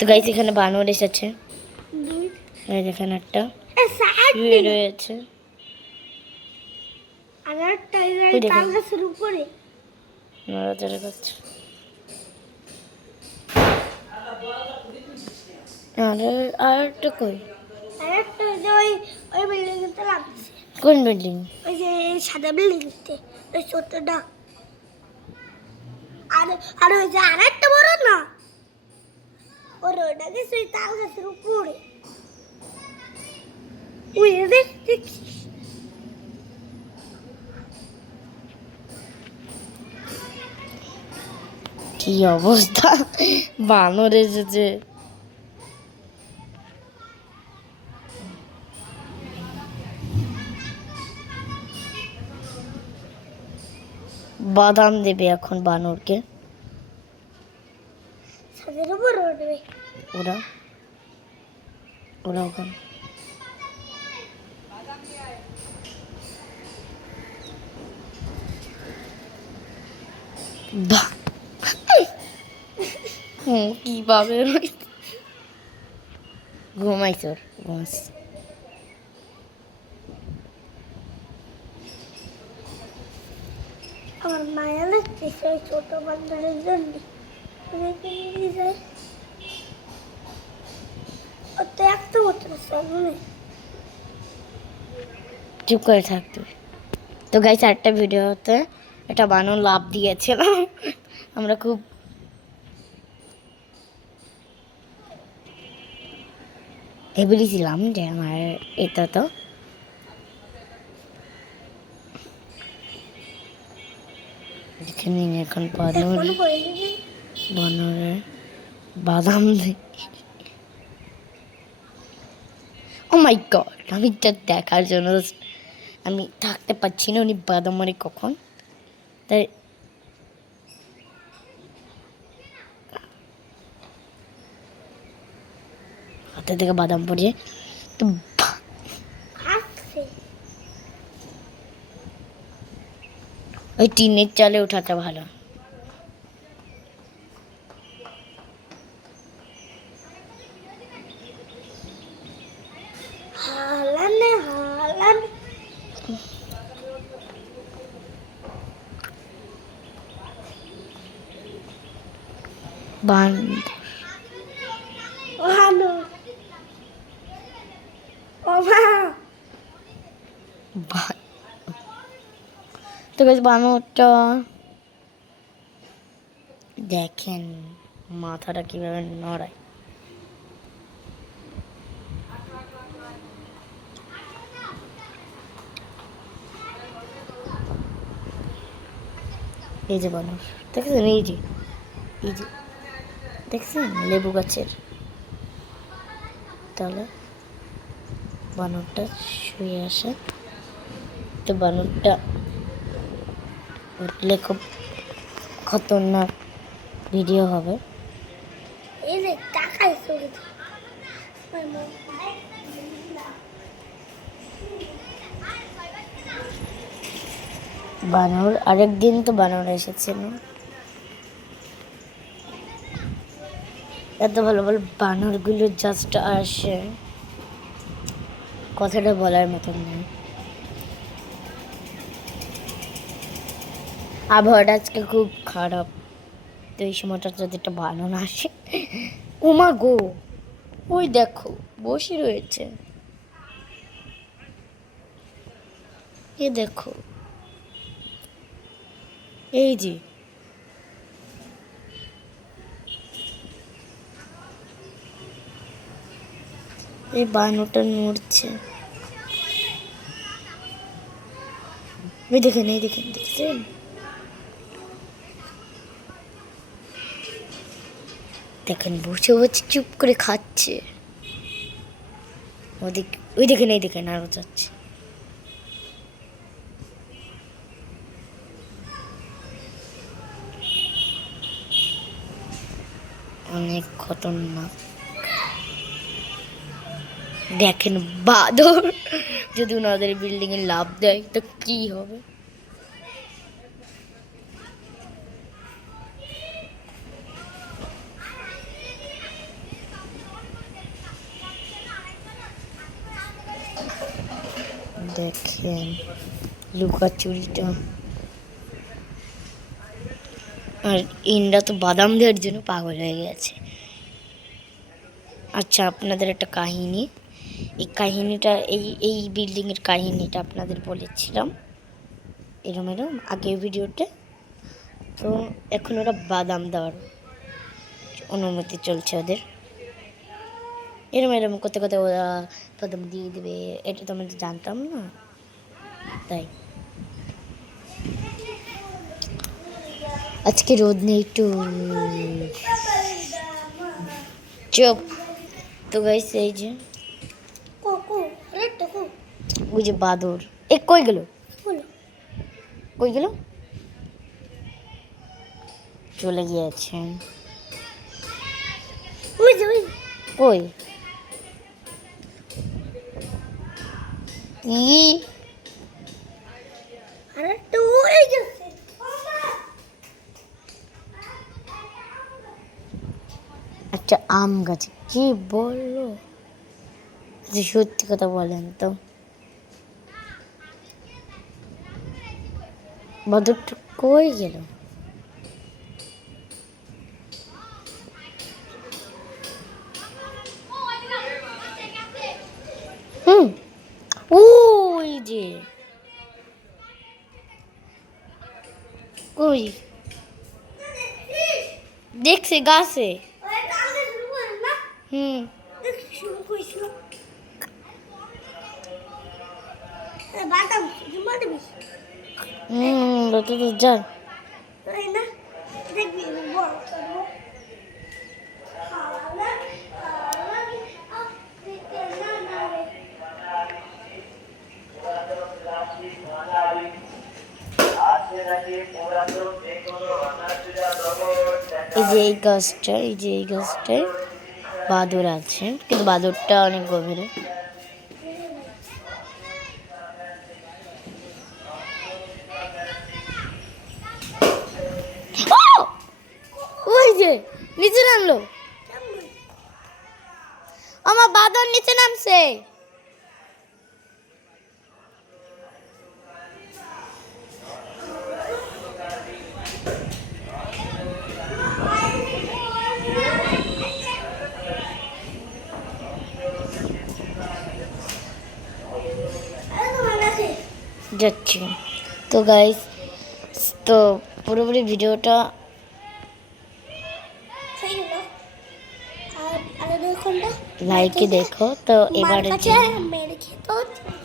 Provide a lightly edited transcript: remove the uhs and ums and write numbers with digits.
তো গাইস এখানে বানর এসেছে, এই দেখেন একটা শুয়ে রয়েছে, আর একটা এই ওই দেখেন তাল গাছের উপরে নড়াচড়া করছে। আর একটা কই? আর একটা যে ওই বিল্ডিংতে লাগছে। কোন বিল্ডিং? ওই যে সাদা বিল্ডিংতে ওই ছোটটা। আর আর ওই যে আর একটা বড় না, ওটা গেছে ওই তাল গাছের উপরে। ওই দেখ কি অবস্থা, বানর এসেছে। বাদাম দেবে এখন বানরকে, ছাদের উপর উঠবে ওরা ওরা ওখানে কিভাবে ঘুমাইছ? ঘুমাস আমার মায়া লাগছে সেই ছোট বান্ধবের জন্য। ও তো একটা বছর সামনে। চুপ করে থাক তুই। তো গাইস আরেকটা ভিডিওতে একটা বানর লাফ দিয়েছিল, আমরা খুব ভেবেছিলাম যে আমার এটা তো এখানে এখন বানরের বাদাম দেয়। ও মাই গড, আমি এটা দেখার জন্য আমি থাকতে পারছি না, উনি বাদাম মানে কখন, তাই হাতে থেকে বাদাম পড়ছে। তো ওই টিনের চালে ওঠাটা ভালো। হালানে হালান বান ওহানো ওমা তো গাইস বানরটা দেখেন মাথাটা কিভাবে নড়ায়। এই যে বানর দেখছেন, এই যে দেখছেন লেবু গাছের, তাহলে বানরটা শুয়ে আসে। তো বানরটা উঠলে খুব খতরনাক ভিডিও হবে। এই যে টাকাই চলে বানর আরেকদিন তো বানর এসেছিল, এত ভালো ভালো বানরগুলো জাস্ট আসে, কথাটা বলার মতন নেই। আবহাওয়াটা আজকে খুব খারাপ, তো এই সময়টা যদি একটা বানর আসে, ওমা গো ওই দেখো বসে রয়েছে, এ দেখো এই যে এই বানরটা নড়ছে, এই দেখেন দেখছেন, দেখেন বসে বসে চুপ করে খাচ্ছে। ওই দেখেন এই দেখেন আরো যাচ্ছে। অনেক খতরনাক। দেখেন বাদর যদি ওনাদের বিল্ডিং এ লাফ দেয় তো কি হবে। দেখেন লুকাচুরিটা। আর ইন্দ্রা তো বাদাম দেওয়ার জন্য পাগল হয়ে গেছে। আচ্ছা, আপনাদের একটা কাহিনী, এই কাহিনীটা এই বিল্ডিংয়ের কাহিনীটা আপনাদের বলেছিলাম এরম আগের ভিডিওতে। তো এখন ওরা বাদাম দেওয়ার অনুমতি চলছে ওদের। এরম করতে করতে ওরা বাদাম দিয়ে দেবে, এটা তো আমি জানতাম না। তাই আজকে রোদ নেই একটু চুপ। তো গাইস এই যে কোকো রেটটা কো ওই যে বাদর কই গেল, বলো কই গেল, চলে গিয়েছে। ওই যে ওই কই কি? আরে তো ওই গেছে একটা আম গাছ, কি বললো? আচ্ছা, সত্যি কথা বলেন তো, বাদরটা কই গেল? হুম, ওই যে কই দেখছে গাছে। ওই কাছে শুরু না হুম, দেখি শুরু কইছিল বাদাম জুমাতে বেশি তো যায়। তাই না দেখবি বড় করব খাওয়া এই যে এই গাছটা, এই যে এই গাছটায় বাদর আছে, কিন্তু বাদরটা অনেক গভীরে। ও! ওই যে নিচে নামলো, আমার বাদর নিচে নামছে। যাচ্ছি। তো গাইস, তো পুরোপুরি ভিডিওটা লাইকে দেখো। তো এবারে মেরে খেতে